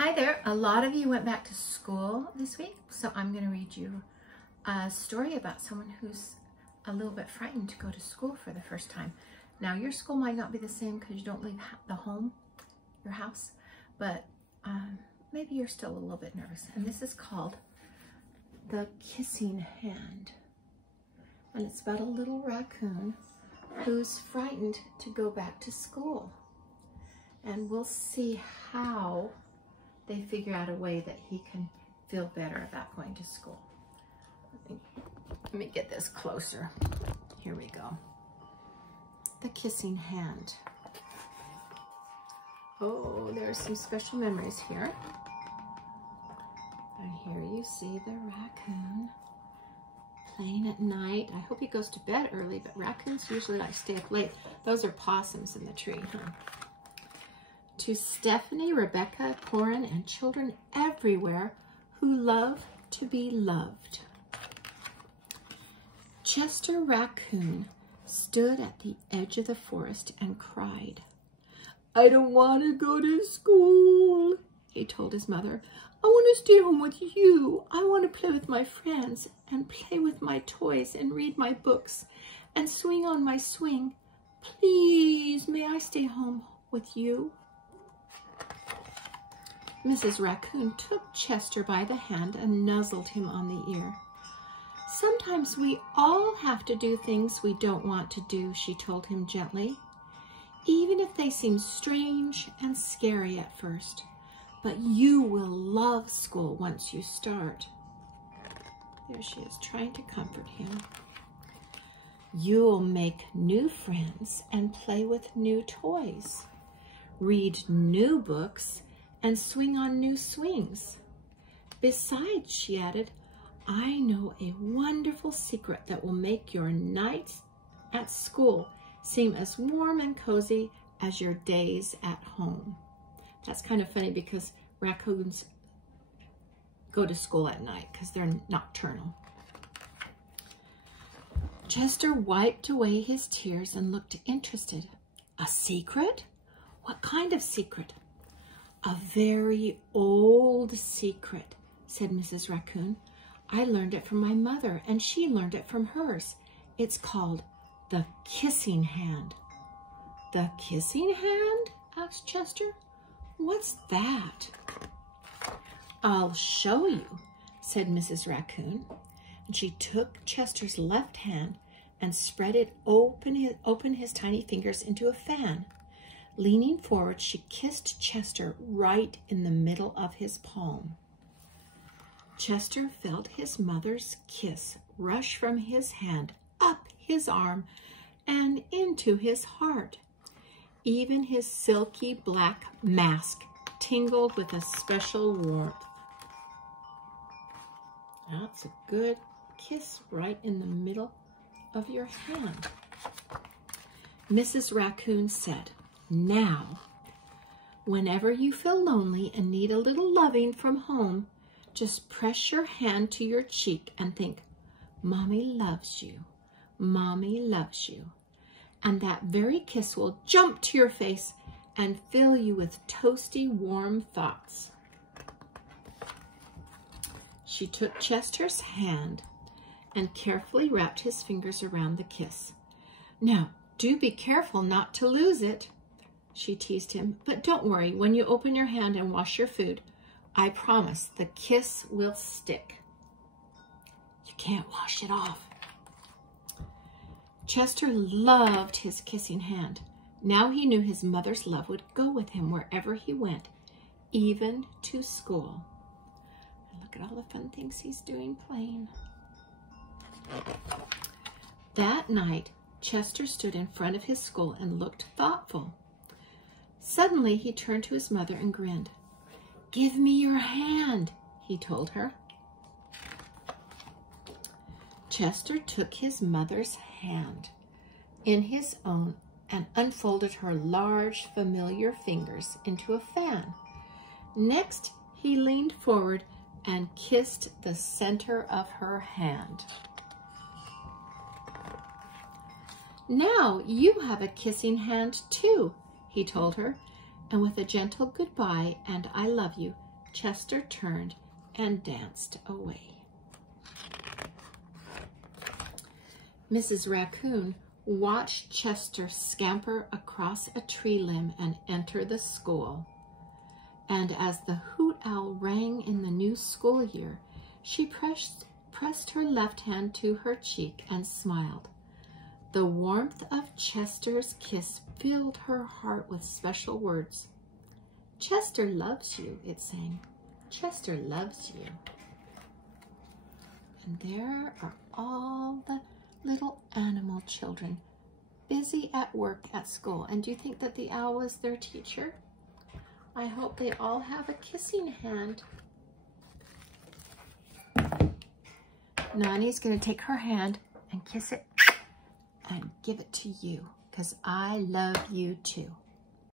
Hi there. A lot of you went back to school this week, so I'm going to read you a story about someone who's a little bit frightened to go to school for the first time. Now, your school might not be the same because you don't leave your house, but maybe you're still a little bit nervous. And this is called The Kissing Hand. And it's about a little raccoon who's frightened to go back to school. And we'll see how they figure out a way that he can feel better about going to school. Let me get this closer. Here we go. The Kissing Hand. Oh, there's some special memories here. And here you see the raccoon playing at night. I hope he goes to bed early, but raccoons usually like to stay up late. Those are possums in the tree, huh? To Stephanie, Rebecca, Corin, and children everywhere who love to be loved. Chester Raccoon stood at the edge of the forest and cried. "I don't want to go to school," he told his mother. "I want to stay home with you. I want to play with my friends and play with my toys and read my books and swing on my swing. Please, may I stay home with you?" Mrs. Raccoon took Chester by the hand and nuzzled him on the ear. "Sometimes we all have to do things we don't want to do," she told him gently, "even if they seem strange and scary at first. But you will love school once you start." There she is, trying to comfort him. "You'll make new friends and play with new toys, read new books, and swing on new swings. Besides," she added, "I know a wonderful secret that will make your nights at school seem as warm and cozy as your days at home." That's kind of funny because raccoons go to school at night because they're nocturnal. Chester wiped away his tears and looked interested. "A secret? What kind of secret?" "A very old secret," said Mrs. Raccoon. "I learned it from my mother, and she learned it from hers. It's called the Kissing Hand." "The Kissing Hand?" asked Chester. "What's that?" "I'll show you," said Mrs. Raccoon. And she took Chester's left hand and spread it open his tiny fingers into a fan. Leaning forward, she kissed Chester right in the middle of his palm. Chester felt his mother's kiss rush from his hand up his arm and into his heart. Even his silky black mask tingled with a special warmth. That's a good kiss right in the middle of your hand. Mrs. Raccoon said, "Now, whenever you feel lonely and need a little loving from home, just press your hand to your cheek and think, 'Mommy loves you, Mommy loves you.' And that very kiss will jump to your face and fill you with toasty, warm thoughts." She took Chester's hand and carefully wrapped his fingers around the kiss. "Now, do be careful not to lose it," she teased him. "But don't worry, when you open your hand and wash your food, I promise the kiss will stick. You can't wash it off." Chester loved his kissing hand. Now he knew his mother's love would go with him wherever he went, even to school. And look at all the fun things he's doing playing. That night, Chester stood in front of his school and looked thoughtful. Suddenly, he turned to his mother and grinned. "Give me your hand," he told her. Chester took his mother's hand in his own and unfolded her large, familiar fingers into a fan. Next, he leaned forward and kissed the center of her hand. "Now you have a kissing hand too," he told her, and with a gentle goodbye and "I love you," Chester turned and danced away. Mrs. Raccoon watched Chester scamper across a tree limb and enter the school. And as the hoot owl rang in the new school year, she pressed her left hand to her cheek and smiled. The warmth of Chester's kiss filled her heart with special words. "Chester loves you," it sang. "Chester loves you." And there are all the little animal children busy at work at school. And do you think that the owl is their teacher? I hope they all have a kissing hand. Nonnie's going to take her hand and kiss it and give it to you because I love you too.